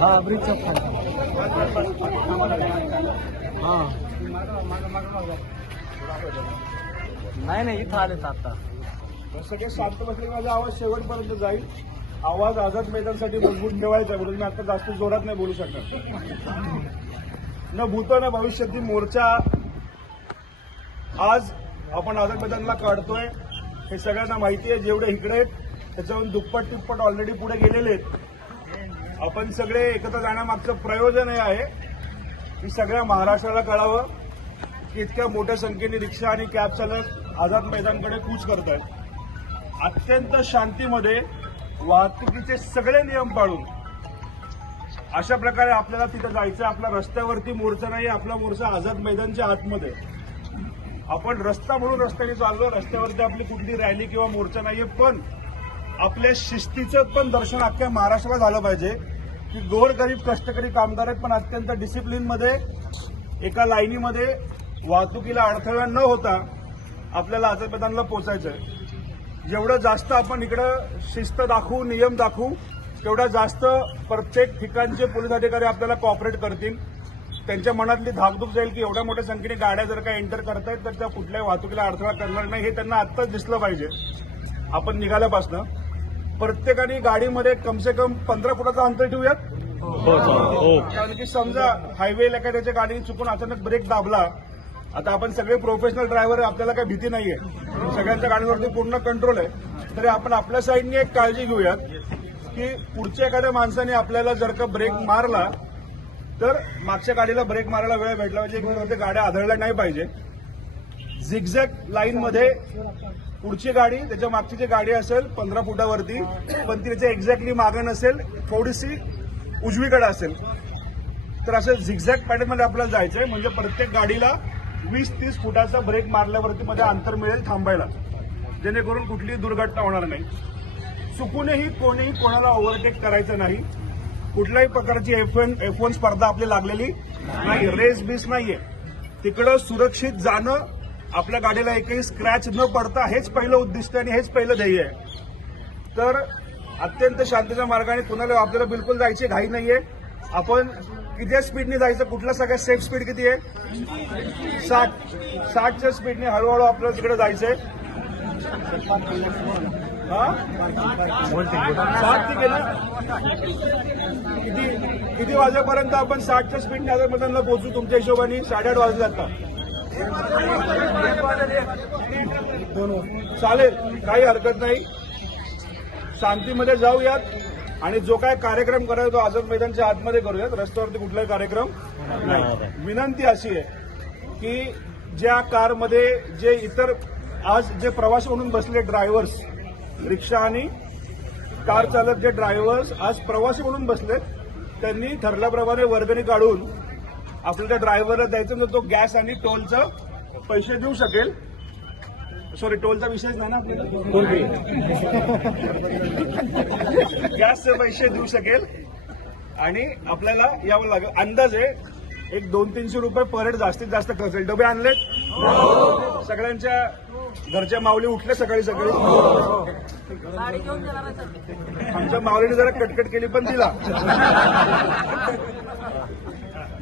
हा ब्रिज हा नाही नाही इथं आलेत आता. सगळे शांत बसले माझा आवाज शेवटपर्यंत जाईल. आवाज आझाद मैदानसाठी मजबूत ठेवायचा आहे, म्हणून मी आता जास्त जोरात नाही बोलू शकत न भूत न भविष्यातील मोर्चा आज आपण आझाद काढतोय. हे सगळ्यांना माहिती आहे जेवढे इकडे आहेत त्याच्याहून दुप्पट तिप्पट ऑलरेडी पुढे गेलेले आहेत. आपण सगळे एकत्र जाण्यामागचं प्रयोजन हे आहे. की सगळ्या महाराष्ट्राला कळावं की इतक्या मोठ्या संख्येने रिक्षा आणि कॅब चालक आझाद मैदानकडे कूच करत आहेत अत्यंत शांतीमध्ये वाहतुकीचे सगळे नियम पाळून अशा प्रकारे आपल्याला तिथे जायचं आपल्या रस्त्यावरती मोर्चा नाही आपला मोर्चा आझाद मैदानच्या आतमध्ये. आपण रस्ता म्हणून रस्त्याने चाललो रस्त्यावरती आपली कुठली रॅली किंवा मोर्चा नाहीये पण आपल्या शिस्तीचं पण दर्शन अख्ख्या महाराष्ट्राला झालं पाहिजे की गोरगरीब कष्टकरी कामगार आहेत पण अत्यंत डिसिप्लिनमध्ये एका लाईनीमध्ये वाहतुकीला अडथळा न होता आपल्याला आझाद पोचायचं आहे जेवढं जास्त आपण इकडं शिस्त दाखवू नियम दाखवू तेवढा जास्त प्रत्येक ठिकाणचे पोलीस अधिकारी आपल्याला कॉपरेट करतील. त्यांच्या मनातली धाकधूक जाईल की एवढ्या मोठ्या संख्येने गाड्या जर का एंटर करतायत तर त्या कुठल्याही वाहतुकीला अडथळा करणार नाही. हे त्यांना आत्ताच दिसलं पाहिजे. आपण निघाल्यापासनं प्रत्येकाने गाडीमध्ये कमसे कम पंधरा फुटाचं अंतर ठेवूयात. कारण की समजा हायवेला एखाद्याच्या गाडीने चुकून अचानक ब्रेक दाबला आता आपण सगळे प्रोफेशनल ड्रायव्हर आपल्याला काही भीती नाहीये. सगळ्यांच्या गाडीवरती पूर्ण कंट्रोल आहे. तरी आपण आपल्या साईडने एक काळजी घेऊयात की पुढच्या एखाद्या माणसाने आपल्याला जर का ब्रेक मारला तर मागच्या गाडीला ब्रेक मारायला वेळ भेटला म्हणजे पाहिजे एकमेकांवरती गाड्या आढळल्या नाही पाहिजे. झिगझॅग लाईन मध्ये पुढची गाडी त्याच्या मागची जी गाडी असेल पंधरा फुटावरती पण ती त्याच्या एक्झॅक्टली मागं नसेल थोडीशी उजवीकडे असेल. तर असं झिगझॅग पॅटर्नमध्ये आपल्याला जायचंय म्हणजे प्रत्येक गाडीला वीस तीस फुटाचा ब्रेक मारल्यावरती मध्ये अंतर मिळेल थांबायला. जेणेकरून कुठलीही दुर्घटना होणार नाही. चुकूनही कोणीही कोणाला ओव्हरटेक करायचं नाही. कुठल्याही प्रकारची एफ वन एफ वन स्पर्धा आपली लागलेली नाही रेस बीस नाहीये. तिकडं सुरक्षित जाणं आपल्या गाडीला एकही स्क्रॅच न पडता हेच पहिलं उद्दिष्ट आणि हेच पहिलं ध्येय आहे. तर अत्यंत शांतीच्या मार्गाने कुणाला आपल्याला बिलकुल जायची घाई नाहीये. आपण किती स्पीडने जायचं कुठला सगळ्यात सेफ स्पीड किती आहे? साठ साठच्या स्पीडने हळूहळू आपल्याला तिकडे जायचंय. साठ ठीक किती किती वाजेपर्यंत आपण साठच्या स्पीडने आझादमैदानला पोहोचू तुमच्या हिशोबाने? साडेआठ वाजले आता. चालेल काही हरकत नाही. शांतीमध्ये जाऊयात आणि जो काय कार्यक्रम करायचा तो आझाद मैदानच्या आतमध्ये करूयात. रस्त्यावरती कुठलाही कार्यक्रम नाही. विनंती अशी आहे की ज्या कारमध्ये जे इतर आज जे प्रवासी म्हणून बसले ड्रायव्हर्स रिक्षा आणि कार चालक जे ड्रायव्हर्स आज प्रवासी म्हणून बसले त्यांनी ठरल्याप्रमाणे वर्गणी काढून आपल्या त्या ड्रायव्हरला द्यायचं तर तो गॅस आणि टोलचं पैसे देऊ शकेल. सॉरी टोलचा विषयच नाही ना आपल्याला? गॅसचे पैसे देऊ शकेल. आणि आपल्याला यावं लागेल. अंदाज आहे एक दोन तीनशे रुपये पर हेड जास्तीत जास्त खर्च डबे आणलेत. सगळ्यांच्या घरच्या माऊली उठल्या सकाळी सकाळी. आमच्या माऊलीने जरा कटकट केली पण दिला.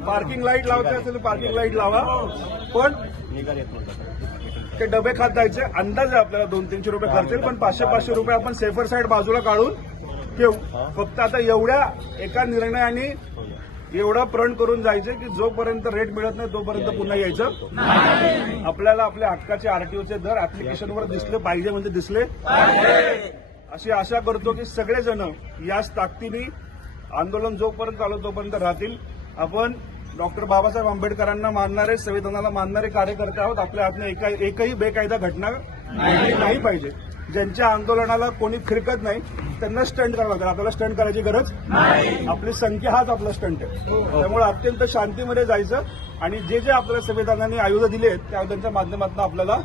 पार्किंग लाइट लावायचे असेल पार्किंग लाइट लावा. पण ते डबे खात जायचे. अंदाज आहे आपल्याला दोन तीनशे रुपये खर्च येईल पण पाचशे पाचशे रुपये आपण सेफर साईड बाजूला काढून ठेवू. फक्त आता एवढ्या एका निर्णयाने एवढा प्रण करून जायचं की जोपर्यंत रेट मिळत नाही तोपर्यंत पुन्हा यायचं आपल्याला आपल्या हक्काचे आरटीओचे दर ऍप्लिकेशनवर दिसले पाहिजे म्हणजे दिसले अशी आशा करतो की सगळेजण याच ताकदीने आंदोलन जोपर्यंत चालू तोपर्यंत राहतील. आपण डॉक्टर बाबासाहेब आंबेडकरांना मानणारे संविधानाला मानणारे कार्यकर्ते आहोत. आपल्या हातने एकही बेकायदा घटना नाही पाहिजे. ज्यांच्या आंदोलनाला कोणी फिरकत नाही त्यांना स्टंट करावं लागेल आपल्याला स्टंट करायची गरज आपली संख्या हाच आपला स्टंट आहे. त्यामुळे अत्यंत शांतीमध्ये जायचं आणि जे जे आपल्याला संविधानाने आयुध दिले आहेत त्या आयुधांच्या माध्यमातून आपल्याला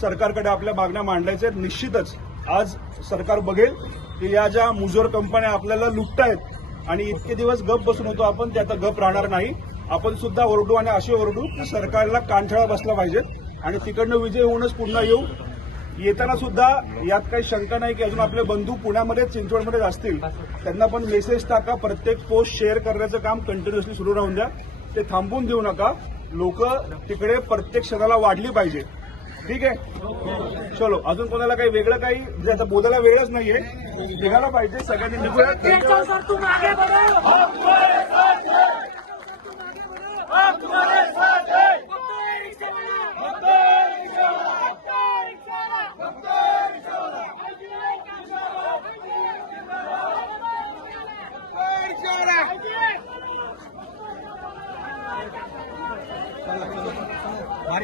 सरकारकडे आपल्या मागण्या मांडायच्या आहेत. निश्चितच आज सरकार बघेल की या ज्या मुजोर कंपन्या आपल्याला लुटतायत आणि इतके दिवस गप बसून होतो आपण ते आता गप राहणार नाही. आपण सुद्धा ओरडू आणि असे ओरडू की सरकारला कानठळा बसला पाहिजे. आणि तिकडनं विजय होऊनच पुन्हा येऊ. येताना सुद्धा यात काही शंका नाही की अजून आपले बंधू पुण्यामध्ये चिंचवडमध्ये असतील. त्यांना पण मेसेज टाका प्रत्येक पोस्ट शेअर करण्याचं काम कंटिन्युअसली सुरू राहून द्या. ते थांबून देऊ नका. लोक तिकडे प्रत्येक क्षणाला वाढली पाहिजे. ठीक आहे? चलो अजून कोणाला काही वेगळं काही? म्हणजे आता बोलायला वेळच नाहीये. निघायला पाहिजे सगळ्यांनी निघूया.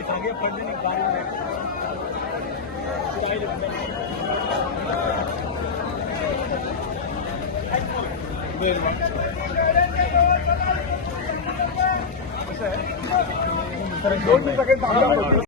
सगळे पडले गाडी दोन सगळे